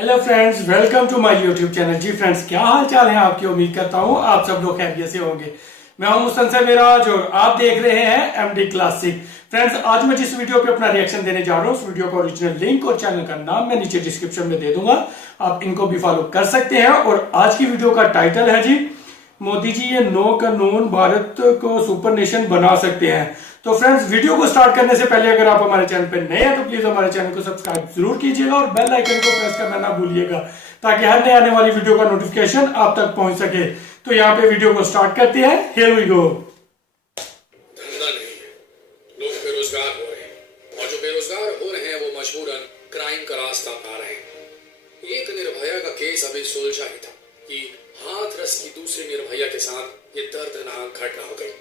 Hello friends, welcome to my YouTube channel. जी friends, क्या हाल चाल है आपकी। उम्मीद करता हूँ आप सब लोग खैरियत से होंगे। मैं हूं मुस्तनसर मिराज और आप देख रहे हैं एमडी क्लासिक। फ्रेंड्स, आज मैं जिस वीडियो पे अपना रिएक्शन देने जा रहा हूँ उस वीडियो का ओरिजिनल लिंक और चैनल का नाम मैं नीचे डिस्क्रिप्शन में दे दूंगा, आप इनको भी फॉलो कर सकते हैं। और आज की वीडियो का टाइटल है जी, मोदी जी ये 9 कानून भारत को सुपर नेशन बना सकते हैं। तो फ्रेंड्स, वीडियो को स्टार्ट करने से पहले अगर आप हमारे चैनल पर नए हैं तो प्लीज हमारे चैनल को सब्सक्राइब जरूर कीजिएगा और बेल आइकन को प्रेस करना ना भूलिएगा ताकि हर नए आने वाली वीडियो का नोटिफिकेशन आप तक पहुंच सके। तो यहाँ पे वीडियो को स्टार्ट करते हैं। Here we go. धंधा नहीं है, लोग बेरोजगार हो रहे हैं और जो बेरोजगार हो रहे हैं वो मजबूरन क्राइम का रास्ता अपना रहे हैं। एक निर्भया का केस अभी सुलझा ही था कि हाथरस की दूसरी निर्भया के साथ ये दर्दनाक घटना हो गई।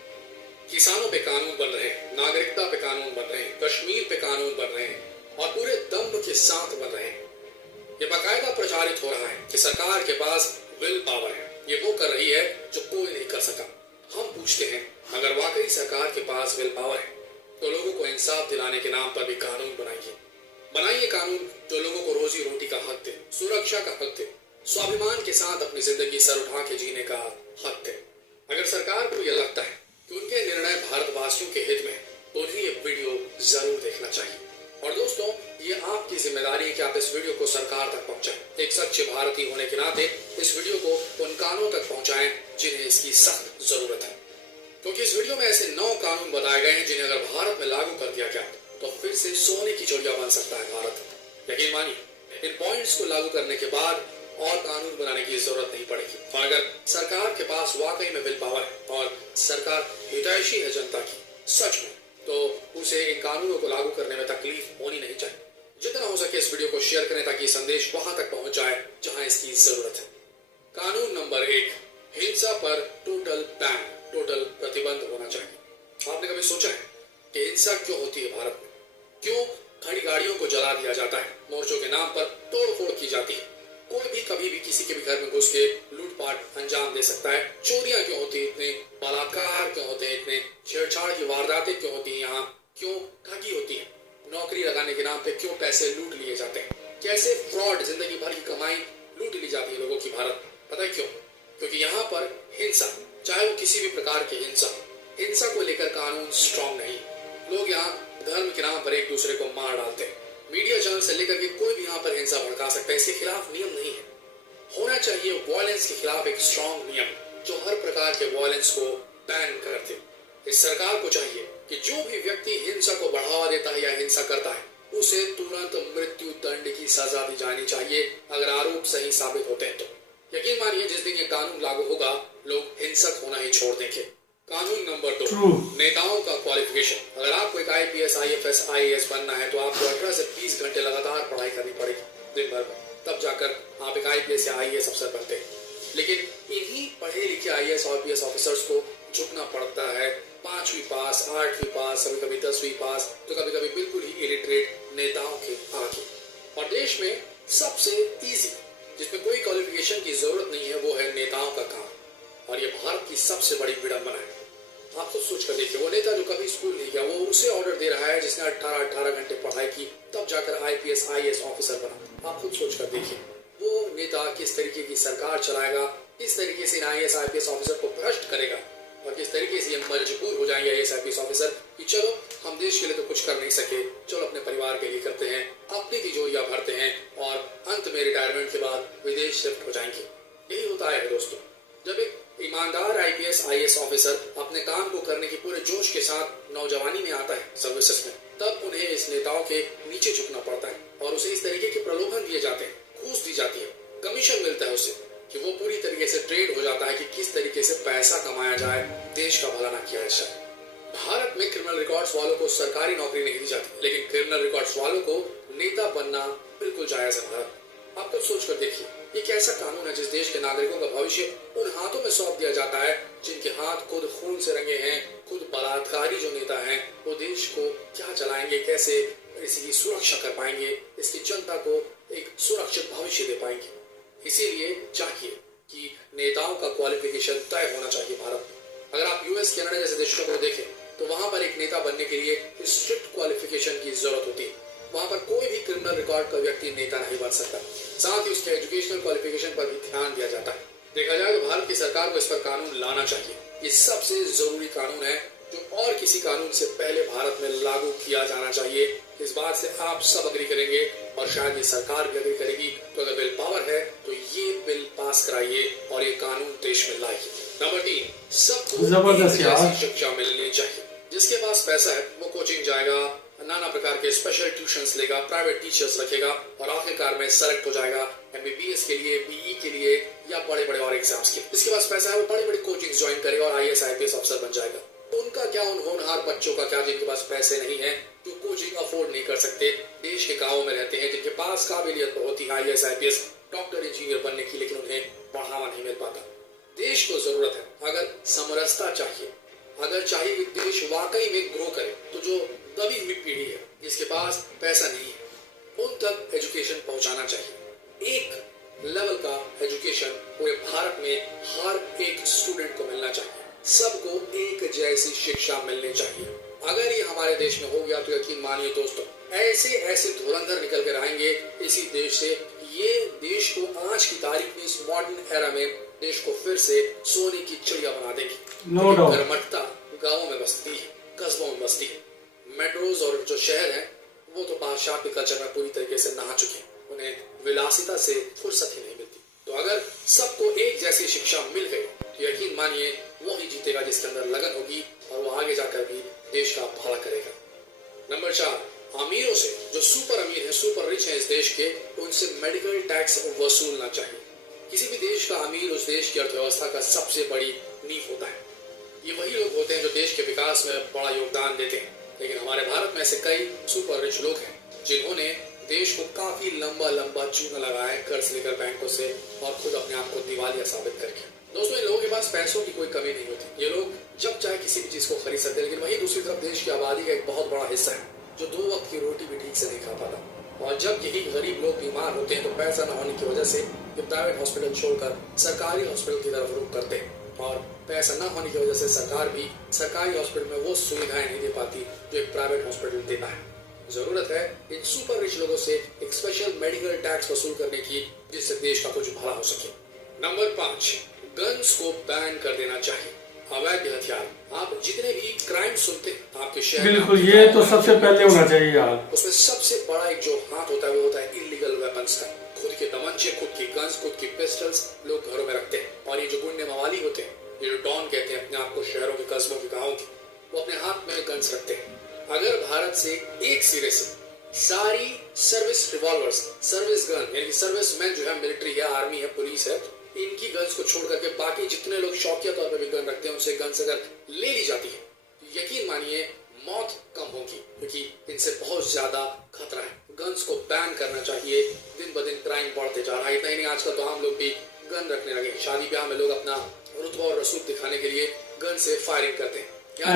किसानों पे कानून बन रहे हैं, नागरिकता पे कानून बन रहे हैं, कश्मीर पे कानून बन रहे हैं और पूरे दम्भ के साथ बन रहे हैं। ये बाकायदा प्रचारित हो रहा है कि सरकार के पास विल पावर है, ये वो कर रही है जो कोई नहीं कर सका। हम पूछते हैं, अगर वाकई सरकार के पास विल पावर है तो लोगों को इंसाफ दिलाने के नाम पर भी कानून बनाइए कानून जो लोगों को रोजी रोटी का हक दे, सुरक्षा का हक दे, स्वाभिमान के साथ अपनी जिंदगी सर उठा के जीने का हक दे। अगर सरकार को यह लगता है कि उनके निर्णय भारतवासियों के हित में, तो उन्हें ये वीडियो जरूर देखना चाहिए। और दोस्तों, ये आपकी जिम्मेदारी है कि आप इस वीडियो को सरकार तक पहुंचाएं। एक सच्चे भारतीय होने के नाते इस वीडियो को उन कानों तक पहुंचाएं जिन्हें इसकी सख्त जरूरत है, क्योंकि इस वीडियो में ऐसे 9 कानून बताए गए हैं जिन्हें अगर भारत में लागू कर दिया गया तो फिर से सोने की चिड़िया बन सकता है भारत। यकीन मानिए, इन पॉइंट्स को लागू करने के बाद और कानून बनाने की जरूरत नहीं पड़ेगी। और अगर सरकार के पास वाकई में विल पावर है और सरकार हितैषी है जनता की सच में, तो उसे इन कानूनों को लागू करने में तकलीफ होनी नहीं चाहिए। जितना हो सके इस वीडियो को शेयर करें ताकि संदेश वहां तक पहुंच जाए जहां इसकी जरूरत है। कानून नंबर 1, हिंसा पर टोटल बैन, टोटल प्रतिबंध होना चाहिए। आपने कभी सोचा है कि हिंसा क्यों होती है भारत में? क्यों खड़ी गाड़ियों को जला दिया जाता है, मोर्चों के नाम पर तोड़फोड़ की जाती है? कोई भी कभी भी किसी के भी घर में घुस के लूटपाट अंजाम दे सकता है। चोरियां क्यों होती है इतने, बलात्कार क्यों होते हैं इतने, छेड़छाड़ की वारदातें क्यों होती है, यहाँ क्यों ठगी होती है, नौकरी लगाने के नाम पे क्यों पैसे लूट लिए जाते हैं, कैसे फ्रॉड, जिंदगी भर की कमाई लूट ली जाती है लोगों की भारत। पता है क्यों? क्योंकि यहाँ पर हिंसा, चाहे वो किसी भी प्रकार की हिंसा को लेकर कानून स्ट्रांग नहीं। लोग यहाँ धर्म के नाम पर एक दूसरे को मार डालते हैं। मीडिया चैनल से लेकर के कोई भी यहाँ पर हिंसा भड़का सकता है। इसके खिलाफ नियम नहीं है। होना चाहिए वायलेंस के खिलाफ एक स्ट्रांग नियम जो हर प्रकार के वायलेंस को बैन कर दे। इस सरकार को चाहिए कि जो भी व्यक्ति हिंसा को बढ़ावा देता है या हिंसा करता है उसे तुरंत मृत्यु दंड की सजा दी जानी चाहिए अगर आरोप सही साबित होते हैं तो। यकीन मानिए, जिस दिन ये कानून लागू होगा लोग हिंसक होना ही छोड़ देंगे। कानून नंबर 2, नेताओं का क्वालिफिकेशन। अगर आपको एक आईपीएस, आईएफएस, आईएएस बनना है तो आपको 18 से 20 घंटे लगातार पढ़ाई करनी पड़ेगी दिन भर में, तब जाकर आप एक आईपीएस या आईएएस अफसर बनते हैं। लेकिन इन्हीं पढ़े लिखे आईएएस और आईपीएस ऑफिसर्स को झुकना पड़ता है 5वीं पास, 8वीं पास, कभी कभी 10वीं पास, तो कभी कभी बिल्कुल ही इलिटरेट नेताओं के आगे। और देश में सबसे इजी, जिसमें कोई क्वालिफिकेशन की जरूरत नहीं है, वो है नेताओं का काम। और ये भारत की सबसे बड़ी विडंबना है। आप खुद सोच कर देखिए, वो नेता जो कभी स्कूल नहीं गया, वो उसे ऑर्डर दे रहा है जिसने 18 घंटे पढ़ाई की तब जाकर आईपीएस, आईएएस ऑफिसर बना। आप खुद सोच कर देखिए, वो नेता किस तरीके की सरकार चलाएगा, किस तरीके से आईएएस, आईपीएस ऑफिसर को भ्रष्ट करेगा और किस तरीके से ये मजबूर हो जाएंगे आईएएस, आईपीएस ऑफिसर कि चलो हम देश के लिए तो कुछ कर नहीं सके, चलो अपने परिवार के लिए करते हैं, अपनी तिजोरियां भरते हैं और अंत में रिटायरमेंट के बाद विदेश शिफ्ट हो जाएंगे। यही होता है दोस्तों। जब एक ईमानदार आईपीएस, आईएएस ऑफिसर अपने काम को करने की पूरे जोश के साथ नौजवानी में आता है सर्विसेज में, तब उन्हें इस नेताओं के नीचे झुकना पड़ता है और उसे इस तरीके के प्रलोभन दिए जाते हैं, घूस दी जाती है, कमीशन मिलता है उसे कि वो पूरी तरीके से ट्रेड हो जाता है कि किस तरीके से पैसा कमाया जाए, देश का भला ना किया जाए। भारत में क्रिमिनल रिकॉर्ड्स वालों को सरकारी नौकरी नहीं दी जाती, लेकिन क्रिमिनल रिकॉर्ड्स वालों को नेता बनना बिल्कुल जायज है भारत। आप कुछ सोच कर देखिए, ये कैसा कानून है जिस देश के नागरिकों का भविष्य उन हाथों में सौंप दिया जाता है जिनके हाथ खुद खून से रंगे हैं, खुद बलात्कारी जो नेता हैं, वो देश को क्या चलाएंगे, कैसे इसकी सुरक्षा कर पाएंगे, इसकी जनता को एक सुरक्षित भविष्य दे पाएंगे। इसीलिए चाहिए कि नेताओं का क्वालिफिकेशन तय होना चाहिए भारत में। अगर आप यूएस, कनाडा जैसे देशों को देखें तो वहां पर एक नेता बनने के लिए स्ट्रिक्ट क्वालिफिकेशन की जरूरत होती है। वहां पर कोई भी क्रिमिनल रिकॉर्ड का व्यक्ति नेता नहीं बन सकता। साथ ही उसके एजुकेशनल क्वालिफिकेशन पर भी ध्यान दिया जाता है। देखा जाए तो भारत की सरकार को इस पर कानून लाना चाहिए। ये सबसे जरूरी कानून है जो और किसी कानून से पहले भारत में लागू किया जाना चाहिए। इस बात से आप सब अग्री करेंगे और शायद ये सरकार भी अग्री करेगी। तो अगर विल पावर है तो ये बिल पास कराइए और ये कानून देश में लाइए। नंबर 3, सबको जबरदस्त यार शिक्षा मिलनी चाहिए। जिसके पास पैसा है वो कोचिंग जाएगा, नाना प्रकार के स्पेशल ट्यूशंस लेगा, प्राइवेट टीचर्स रखेगा और आखिरकार में सेलेक्ट हो जाएगा एमबीबीएस के लिए, बीई के लिए या बड़े बड़े और एग्जाम्स के। जिसके पास पैसा है वो बड़ी बड़ी कोचिंग ज्वाइन करेगा और आईएएस आईपीएस अफसर बन जाएगा। उनका क्या, उन होनहार बच्चों का क्या जिनके पास पैसे नहीं है, जो कोचिंग अफोर्ड नहीं कर सकते, देश के गाँव में रहते हैं, जिनके पास काबिलियत बहुत ही आईएएस आईपीएस डॉक्टर इंजीनियर बनने की, लेकिन उन्हें बढ़ावा नहीं मिल पाता। देश को जरूरत है, अगर समरसता चाहिए, अगर चाहिए कि देश वाकई में ग्रो करे, तो जो दबी हुई पीढ़ी है जिसके पास पैसा नहीं है उन तक एजुकेशन पहुंचाना चाहिए। एक लेवल का एजुकेशन पूरे भारत में हर एक स्टूडेंट को मिलना चाहिए। सबको एक जैसी शिक्षा मिलनी चाहिए। अगर ये हमारे देश में हो गया तो यकीन मानिए दोस्तों, ऐसे ऐसे धुरंधर निकल कर आएंगे इसी देश से। ये देश को आज की तारीख में, इस मॉडर्न एरा में देश को फिर से सोने की चिड़िया बना देगी। No doubt. कर्मठता गाँवों में बसती है, कस्बों में बसती है। मेट्रोज और जो शहर हैं वो तो बादशाह के कल्चर में पूरी तरीके से नहा चुके हैं। उन्हें विलासिता से फुर्सत ही नहीं मिलती। तो अगर सबको एक जैसी शिक्षा मिल गई तो यकीन मानिए वो ही जीतेगा जिसके अंदर लगन होगी और वो आगे जाकर भी देश का भला करेगा। नंबर 4, अमीरों से, जो सुपर अमीर है, सुपर रिच है इस देश के, उनसे मेडिकल टैक्स वसूलना चाहिए। किसी भी देश का अमीर उस देश की अर्थव्यवस्था का सबसे बड़ी नींव होता है। ये वही लोग होते हैं जो देश के विकास में बड़ा योगदान देते हैं। लेकिन हमारे भारत में ऐसे कई सुपर रिच लोग हैं जिन्होंने देश को काफी लंबा लंबा चूना लगाया है कर्ज लेकर बैंकों से और खुद अपने आप को दिवालिया साबित करके। दोस्तों, इन लोगों के पास पैसों की कोई कमी नहीं होती। ये लोग जब चाहे किसी भी चीज को खरीद सकते हैं। लेकिन वही दूसरी तरफ देश की आबादी का एक बहुत बड़ा हिस्सा है जो 2 वक्त की रोटी भी ठीक से नहीं खा पाता। और जब यही गरीब लोग बीमार होते हैं तो पैसा न होने की वजह से ये प्राइवेट हॉस्पिटल छोड़कर सरकारी हॉस्पिटल की तरफ रुख करते हैं। और पैसा न होने की वजह से सरकार भी सरकारी हॉस्पिटल में वो सुविधाएं नहीं दे पाती जो एक प्राइवेट हॉस्पिटल देता है। जरूरत है इन सुपर रिच लोगों से एक स्पेशल मेडिकल टैक्स वसूल करने की, जिससे देश का कुछ भला हो सके। नंबर 5, गन्स को बैन कर देना चाहिए। अवैध हथियार, आप जितने भी क्राइम सुनते हैं आपके शहर, बिल्कुल, ये तो सबसे पहले होना चाहिए यार। उसमें सबसे बड़ा एक जो हाथ होता है वो होता है इलीगल वेपन्स का। खुद के तमंचे, खुद की गन्स, खुद की पिस्टल्स लोग घरों में रखते हैं। और ये जो गुंडे मवाली होते हैं, ये जो डॉन कहते हैं अपने आप को, शहरों के, कस्बों के, गाँव के, वो अपने हाथ में गन्स रखते हैं। अगर भारत से एक सिरे से सारी सर्विस रिवॉल्वर्स, सर्विस गन, यानी सर्विस मैन जो है, मिलिट्री है, आर्मी है, पुलिस है, इनकी गन्स को छोड़ करके बाकी जितने लोग शौकिया तौर पर भी गन रखते हैं उनसे गन्स अगर ले ली जाती है तो यकीन मानिए मौत कम होगी, क्योंकि इनसे बहुत ज्यादा खतरा है। गन्स को बैन करना चाहिए। दिन ब दिन क्राइम बढ़ते जा रहा है। इतना ही नहीं, आजकल तो हम लोग भी गन रखने लगे। शादी ब्याह में लोग अपना रुतबा और रसूख दिखाने के लिए गन से फायरिंग करते हैं,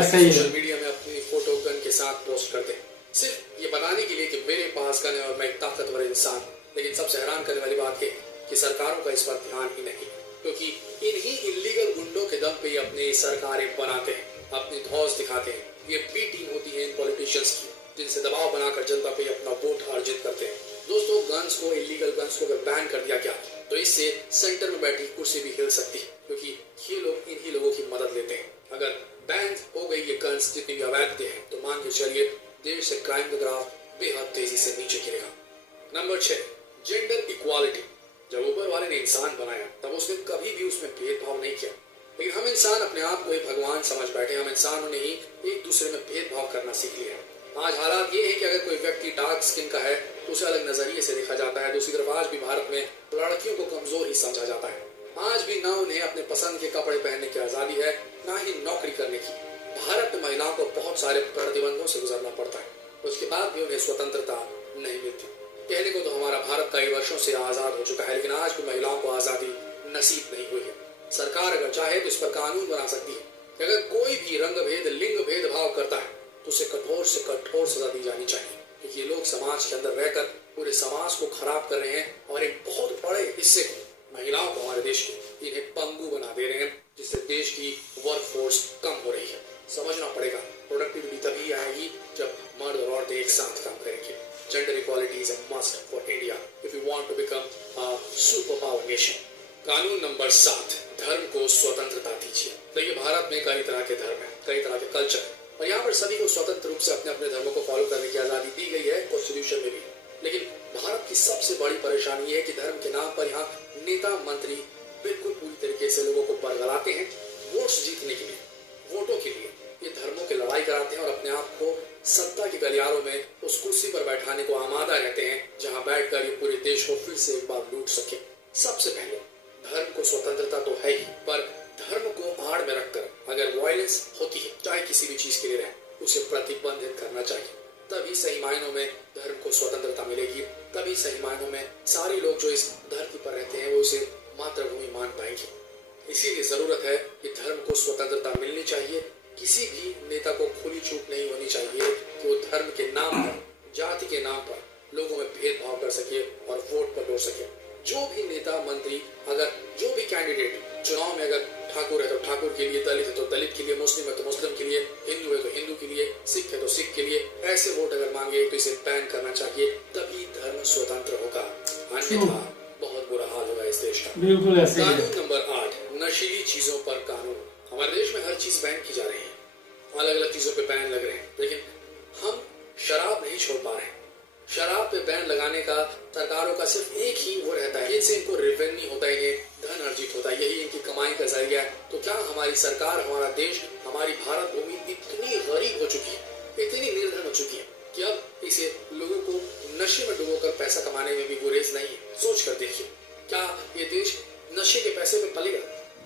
सोशल मीडिया में अपनी फोटो गन के साथ पोस्ट करते हैं, सिर्फ ये बताने के लिए कि मेरे पास गन है और मैं एक ताकतवर इंसान। लेकिन सबसे हैरान करने वाली बात है कि सरकारों का इस पर ध्यान ही नहीं, क्योंकि इन्हीं इलीगल गुंडों के दम पे ही अपनी सरकारें बनाते हैं, अपनी धौस दिखाते हैं। ये बी टीम होती है इन पॉलिटिशियंस की, जिनसे दबाव बनाकर जनता पे अपना वोट अर्जित करते हैं। दोस्तों, गन्स को, इलीगल गन्स को अगर बैन कर दिया गया तो इससे सेंटर में बैठी कुर्सी भी हिल सकती है, क्योंकि ये लोग इन्हीं लोगों की मदद लेते हैं। अगर बैन हो गई ये गन्स जितनी भी अवैध हैं तो मान के चलिए देश से क्राइम का ग्राफ बेहद तेजी से नीचे गिरेगा। Number 6, gender equality. जब ऊपर वाले ने इंसान बनाया तब उसने कभी भी उसमें भेदभाव नहीं किया, लेकिन हम इंसान अपने आप को ही भगवान समझ बैठे। हम इंसानों ने ही एक दूसरे में भेदभाव करना सीख लिया। आज हालात ये है कि अगर कोई व्यक्ति डार्क स्किन का है तो उसे अलग नजरिए से देखा जाता है। दूसरी तरफ आज भी भारत में लड़कियों को कमजोर ही समझा जाता है। आज भी ना उन्हें अपने पसंद के कपड़े पहनने की आजादी है, ना ही नौकरी करने की। भारत में महिलाओं को बहुत सारे प्रतिबंधों से गुजरना पड़ता है, उसके बाद भी उन्हें स्वतंत्रता नहीं मिलती। कहने को तो हमारा भारत कई वर्षों से आजाद हो चुका है, लेकिन आज भी महिलाओं को आजादी नसीब नहीं हुई है। सरकार अगर चाहे तो इस पर कानून बना सकती है कि अगर कोई भी रंग भेद, लिंग भेदभाव करता है तो उसे कठोर से कठोर सजा दी जानी चाहिए, क्योंकि ये लोग समाज के अंदर रहकर पूरे समाज को खराब कर रहे हैं और एक बहुत बड़े हिस्से को, महिलाओं को, हमारे देश की, इन्हें पंगु बना दे रहे हैं, जिससे देश की वर्क फोर्स कम हो रही है। समझना पड़ेगा, प्रोडक्टिविटी तभी आएगी जब मर्द और औरतें एक साथ काम करेंगे। जेंडर कानून नंबर 7, धर्म को स्वतंत्रता दीजिए। देखिए, भारत में कई तरह के धर्म है, कई तरह के कल्चर, और यहाँ पर सभी को स्वतंत्र रूप से अपने अपने धर्मों को फॉलो करने की आजादी दी गई है कॉन्स्टिट्यूशन में भी। लेकिन भारत की सबसे बड़ी परेशानी ये है कि धर्म के नाम पर यहाँ नेता मंत्री बिल्कुल पूरी तरीके से लोगों को बरगलाते हैं वोट्स जीतने के लिए, वोटों के लिए। ये धर्मों की लड़ाई कराते हैं और अपने आप को सत्ता के गलियारों में उस कुर्सी पर बैठाने को आमादा रहते हैं जहां बैठकर ये पूरे देश को फिर से एक बार लूट सके। सबसे पहले धर्म को स्वतंत्रता तो है ही, पर धर्म को आड़ में रखकर अगर वायलेंस होती है, चाहे किसी भी चीज के लिए रहे, उसे प्रतिबंधित करना चाहिए। तभी सही मायनों में धर्म को स्वतंत्रता मिलेगी, तभी सही मायनों में सारे लोग जो इस धरती पर रहते हैं वो इसे मातृभूमि मान पाएंगे। इसीलिए जरूरत है कि धर्म को स्वतंत्रता मिलनी चाहिए। किसी भी नेता को खुली छूट नहीं होनी चाहिए कि वो धर्म के नाम पर, जाति के नाम पर लोगों में भेदभाव कर सके और वोट पर दौड़ सके। जो भी नेता मंत्री, अगर जो भी कैंडिडेट चुनाव में अगर ठाकुर है तो ठाकुर के लिए, दलित है तो दलित के लिए, मुस्लिम है तो मुस्लिम के लिए, हिंदू है तो हिंदू के लिए, सिख है तो सिख के लिए, ऐसे वोट अगर मांगे तो इसे बैन करना चाहिए, तभी धर्म स्वतंत्र होगा। अन्यथा बहुत बुरा हाल होगा इस देश का। बिल्कुल ऐसे ही है। कानून नंबर 8, नशीली चीजों पर कानून। हमारे देश में हर चीज बैन की जा रही है, अलग अलग चीजों पे बैन लग रहे हैं, लेकिन हम शराब नहीं छोड़ पा रहे हैं। शराब पे बैन लगाने का सरकारों का सिर्फ एक ही वो रहता है, इससे इनको रेवेन्यू होता है, इन्हें धन अर्जित होता है, यही इनकी कमाई का जरिया है। तो क्या हमारी सरकार, हमारा देश, हमारी भारत भूमि इतनी गरीब हो चुकी है, इतनी निर्धन हो चुकी है कि अब इसे लोगों को नशे में डुबोकर पैसा कमाने में भी गुरेज नहीं है? सोच कर देखिए, क्या ये देश नशे के पैसे पे पलेगा?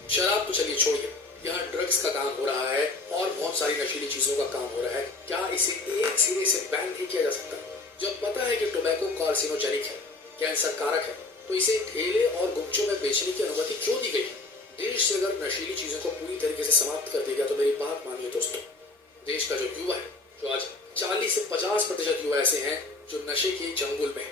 शराब तो चलिए छोड़िए, यहाँ ड्रग्स का काम हो रहा है और बहुत सारी नशीली चीजों का काम हो रहा है। क्या इसे एक सिरे से बैन नहीं किया जा सकता? जब पता है कि टोबैको कार्सिनोजेनिक है, कैंसर कारक है, तो इसे ठेले और गुमचों में बेचने की अनुमति क्यों दी गई? देश से अगर नशीली चीजों को पूरी तरीके से समाप्त कर दिया गया तो मेरी बात मानिए दोस्तों, देश का जो युवा है, जो आज 40 से 50% युवा ऐसे हैं जो नशे के चंगुल में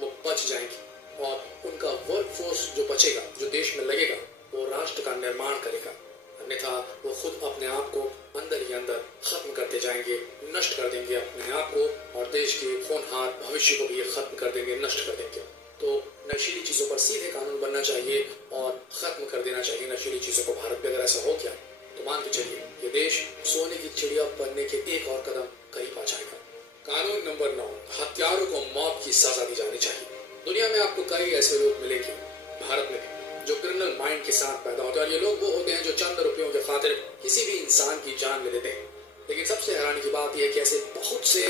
वो बच जाएंगे और उनका वर्कफोर्स जो बचेगा, जो देश में लगेगा, वो राष्ट्र का निर्माण करेगा। अन्यथा वो खुद अपने आप को अंदर ही अंदर खत्म करते जाएंगे, नष्ट कर देंगे अपने आप को और देश के होनहार भविष्य को भी ये खत्म कर देंगे, नष्ट कर देंगे। तो नशीली चीजों पर सीधे कानून बनना चाहिए और खत्म कर देना चाहिए नशीली चीजों को। भारत में अगर ऐसा हो गया तो मान के चलिए ये देश सोने की चिड़िया बनने के एक और कदम करीब आ जाएगा। कानून नंबर 9, हत्यारों को मौत की सजा दी जानी चाहिए। दुनिया में आपको कई ऐसे लोग मिलेंगे, भारत में जो क्रिमिनल माइंड के साथ पैदा होते हैं, और ये लोग वो होते हैं जो चंद रुपयों के खातिर किसी भी इंसान की जान ले लेते हैं। लेकिन सबसे हैरानी की बात यह है कि ऐसे बहुत से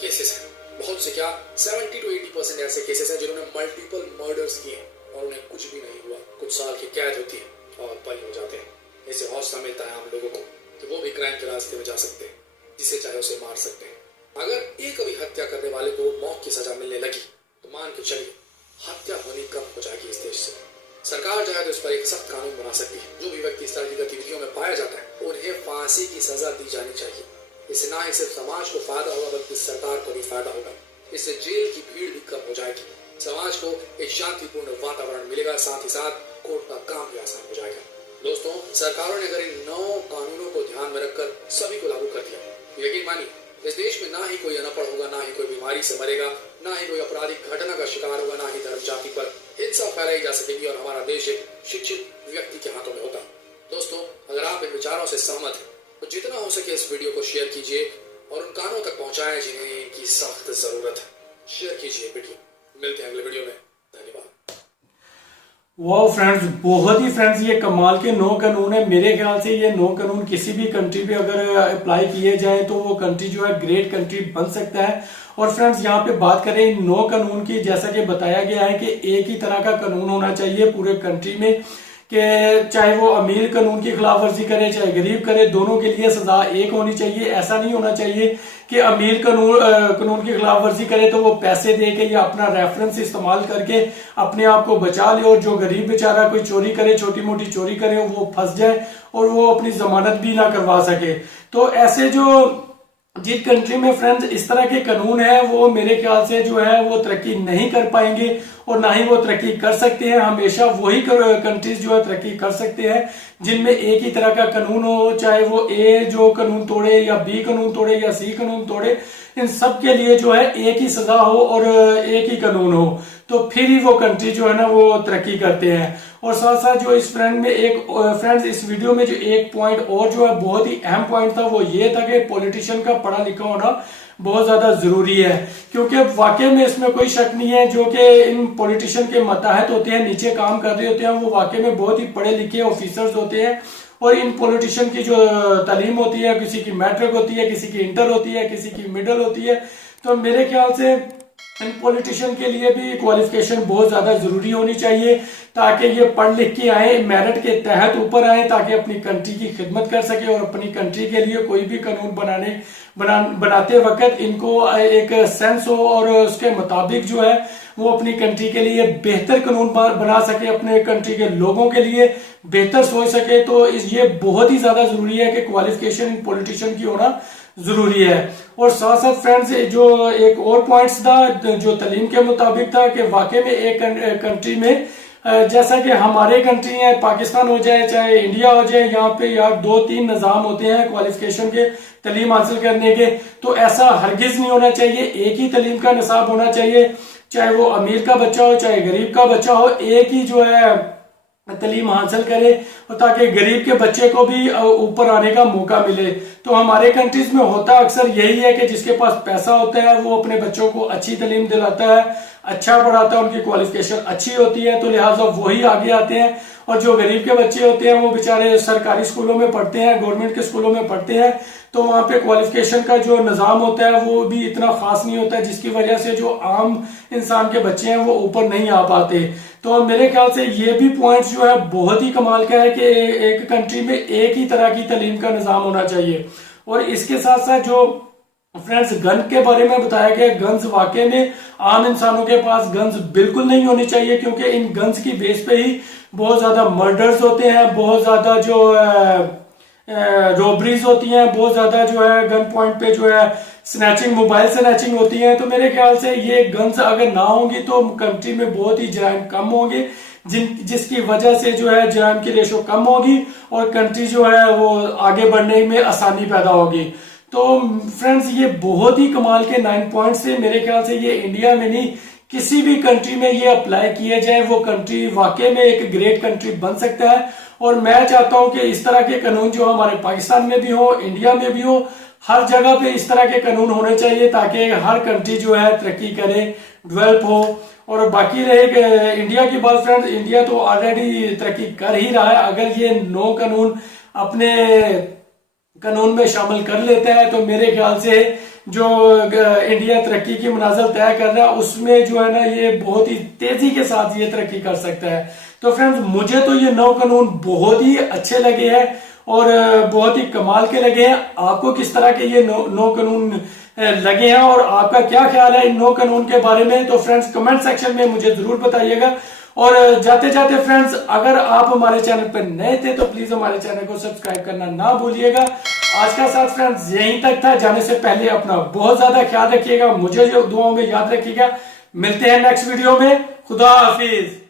केसेस हैं, बहुत से क्या 70 to 80% ऐसे केसेस हैं जिन्होंने मल्टीपल मर्डर्स किए और उन्हें कुछ भी नहीं हुआ, कुछ साल की कैद होती है और बरी हो जाते हैं। इससे हौसला मिलता है हम लोगों को कि वो भी क्राइम के रास्ते में जा सकते हैं, जिसे चाहे उसे मार सकते हैं। अगर एक कभी हत्या करने वाले को मौत की सजा मिलने लगी तो मान के चलिए हत्या होनी कम हो जाएगी इस देश से। सरकार चाहे तो इस पर एक सख्त कानून बना सकती है। जो भी व्यक्ति इस तरह की गतिविधियों में पाया जाता है उन्हें फांसी की सजा दी जानी चाहिए। इससे ना ही सिर्फ समाज को फायदा होगा बल्कि सरकार को भी फायदा होगा। इससे जेल की भीड़ भी कम हो जाएगी, समाज को एक शांतिपूर्ण वातावरण मिलेगा, साथ ही साथ कोर्ट का काम भी आसान हो जाएगा। दोस्तों, सरकारों ने अगर इन 9 कानूनों को ध्यान में रखकर सभी को लागू कर दिया, यकीन मानिए इस देश में ना ही कोई अनपढ़ होगा, ना ही कोई बीमारी से मरेगा, ना ही कोई आपराधिक घटना का शिकार होगा, ना ही धर्म जाति पर हिंसा फैलाई जा सकेगी और हमारा देश एक शिक्षित व्यक्ति के हाथों में होगा। दोस्तों, अगर आप इन विचारों से सहमत हैं तो जितना हो सके इस वीडियो को शेयर कीजिए और उन कानों तक पहुंचाएं जिन्हें इनकी सख्त जरूरत है। शेयर कीजिए वीडियो। मिलते हैं अगले वीडियो में। धन्यवाद। वाह फ्रेंड्स, बहुत ही फ्रेंड्स ये कमाल के 9 कानून है। मेरे ख्याल से ये 9 कानून किसी भी कंट्री पे अगर अप्लाई किए जाए तो वो कंट्री जो है ग्रेट कंट्री बन सकता है। और फ्रेंड्स यहाँ पे बात करें इन 9 कानून की, जैसा कि बताया गया है कि एक ही तरह का कानून होना चाहिए पूरे कंट्री में, कि चाहे वो अमीर कानून की खिलाफ वर्जी करे चाहे गरीब करे, दोनों के लिए सजा एक होनी चाहिए। ऐसा नहीं होना चाहिए कि अमीर कानून की खिलाफ वर्जी करे तो वो पैसे दे के या अपना रेफरेंस इस्तेमाल करके अपने आप को बचा ले, और जो गरीब बेचारा कोई चोरी करे, छोटी मोटी चोरी करे, वो फंस जाए और वो अपनी जमानत भी ना करवा सके। तो ऐसे जो जिस कंट्री में फ्रेंड्स इस तरह के कानून है वो मेरे ख्याल से जो है वो तरक्की नहीं कर पाएंगे और ना ही वो तरक्की कर सकते हैं। हमेशा वही कंट्रीज जो है तरक्की कर सकते हैं जिनमें एक ही तरह का कानून हो, चाहे वो ए जो कानून तोड़े या बी कानून तोड़े या सी कानून तोड़े, इन सब के लिए जो है एक ही सजा हो और एक ही कानून हो, तो फिर ही वो कंट्री जो है ना वो तरक्की करते हैं। और साथ साथ जो इस फ्रेंड्स इस वीडियो में जो एक पॉइंट और जो है बहुत ही अहम पॉइंट था, वो ये था कि पॉलिटिशियन का पढ़ा लिखा होना बहुत ज्यादा जरूरी है, क्योंकि वाकई में इसमें कोई शक नहीं है जो कि इन पॉलिटिशियन के मतहत होते हैं, नीचे काम कर रहे होते हैं, वो वाकई में बहुत ही पढ़े लिखे ऑफिसर्स होते हैं। और इन पॉलिटिशियन की जो तालीम होती है, किसी की मैट्रिक होती है, किसी की इंटर होती है, किसी की मिडिल होती है, तो मेरे ख्याल से इन पॉलिटिशियन के लिए भी क्वालिफिकेशन बहुत ज्यादा जरूरी होनी चाहिए, ताकि ये पढ़ लिख के आए, मेरिट के तहत ऊपर आए, ताकि अपनी कंट्री की खिदमत कर सके और अपनी कंट्री के लिए कोई भी कानून बनाते वक्त इनको एक सेंस हो और उसके मुताबिक जो है वो अपनी कंट्री के लिए बेहतर कानून बना सके, अपने कंट्री के लोगों के लिए बेहतर सोच सके। तो ये बहुत ही ज्यादा जरूरी है कि क्वालिफिकेशन इन पॉलिटिशियन की होना जरूरी है। और साथ साथ फ्रेंड्स जो एक और पॉइंट्स था जो तालीम के मुताबिक था कि वाकई में एक कंट्री में जैसा कि हमारे कंट्री है, पाकिस्तान हो जाए चाहे इंडिया हो जाए, यहाँ पे यार 2-3 निजाम होते हैं क्वालिफिकेशन के तालीम हासिल करने के, तो ऐसा हरगिज नहीं होना चाहिए। एक ही तालीम का निसाब होना चाहिए, चाहे वो अमीर का बच्चा हो चाहे गरीब का बच्चा हो, एक ही जो है तालीम हासिल करे, और ताकि गरीब के बच्चे को भी ऊपर आने का मौका मिले। तो हमारे कंट्रीज में होता अक्सर यही है कि जिसके पास पैसा होता है वो अपने बच्चों को अच्छी तालीम दिलाता है, अच्छा पढ़ाता है, उनकी क्वालिफिकेशन अच्छी होती है, तो लिहाजा वही आगे आते हैं। और जो गरीब के बच्चे होते हैं वो बेचारे सरकारी स्कूलों में पढ़ते हैं, गवर्नमेंट के स्कूलों में पढ़ते हैं, तो वहां पे क्वालिफिकेशन का जो निजाम होता है वो भी इतना खास नहीं होता है, जिसकी वजह से जो आम इंसान के बच्चे हैं वो ऊपर नहीं आ पाते। तो मेरे ख्याल से ये भी पॉइंट जो है बहुत ही कमाल का है कि एक कंट्री में एक ही तरह की तालीम का निजाम होना चाहिए। और इसके साथ साथ जो फ्रेंड्स गन के बारे में बताया गया, गन्स वाकई में आम इंसानों के पास गन्स बिल्कुल नहीं होनी चाहिए, क्योंकि इन गन्स की बेस पे ही बहुत ज्यादा मर्डर्स होते हैं, बहुत ज्यादा जो रॉबरीज होती हैं, बहुत ज्यादा जो है गन पॉइंट पे जो है स्नैचिंग, मोबाइल स्नैचिंग होती है। तो मेरे ख्याल से ये गन्स अगर ना होंगी तो कंट्री में बहुत ही जराइम कम होंगे, जिसकी वजह से जो है जराइम की रेशो कम होगी और कंट्री जो है वो आगे बढ़ने में आसानी पैदा होगी। तो फ्रेंड्स ये बहुत ही कमाल के 9 पॉइंट्स थे। मेरे ख्याल से ये इंडिया में नहीं किसी भी कंट्री में ये अप्लाई किया जाए, वो कंट्री वाकई में एक ग्रेट कंट्री बन सकता है। और मैं चाहता हूं कि इस तरह के कानून जो हमारे पाकिस्तान में भी हो, इंडिया में भी हो, हर जगह पे इस तरह के कानून होने चाहिए, ताकि हर कंट्री जो है तरक्की करे, डेवलप हो। और बाकी रहे इंडिया की बात फ्रेंड्स, इंडिया तो ऑलरेडी तरक्की कर ही रहा है। अगर ये 9 कानून अपने कानून में शामिल कर लेता है तो मेरे ख्याल से जो इंडिया तरक्की की मंजिल तय कर रहा है उसमें जो है ना ये बहुत ही तेजी के साथ ये तरक्की कर सकता है। तो फ्रेंड्स मुझे तो ये 9 कानून बहुत ही अच्छे लगे हैं और बहुत ही कमाल के लगे हैं। आपको किस तरह के ये 9 कानून लगे हैं और आपका क्या ख्याल है इन 9 कानून के बारे में, तो फ्रेंड्स कमेंट सेक्शन में मुझे जरूर बताइएगा। और जाते जाते फ्रेंड्स अगर आप हमारे चैनल पर नए थे तो प्लीज हमारे चैनल को सब्सक्राइब करना ना भूलिएगा। आज का साथ फ्रेंड्स यहीं तक था। जाने से पहले अपना बहुत ज्यादा ख्याल रखिएगा, मुझे जो दुआओं में याद रखिएगा। मिलते हैं नेक्स्ट वीडियो में। खुदा हाफिज।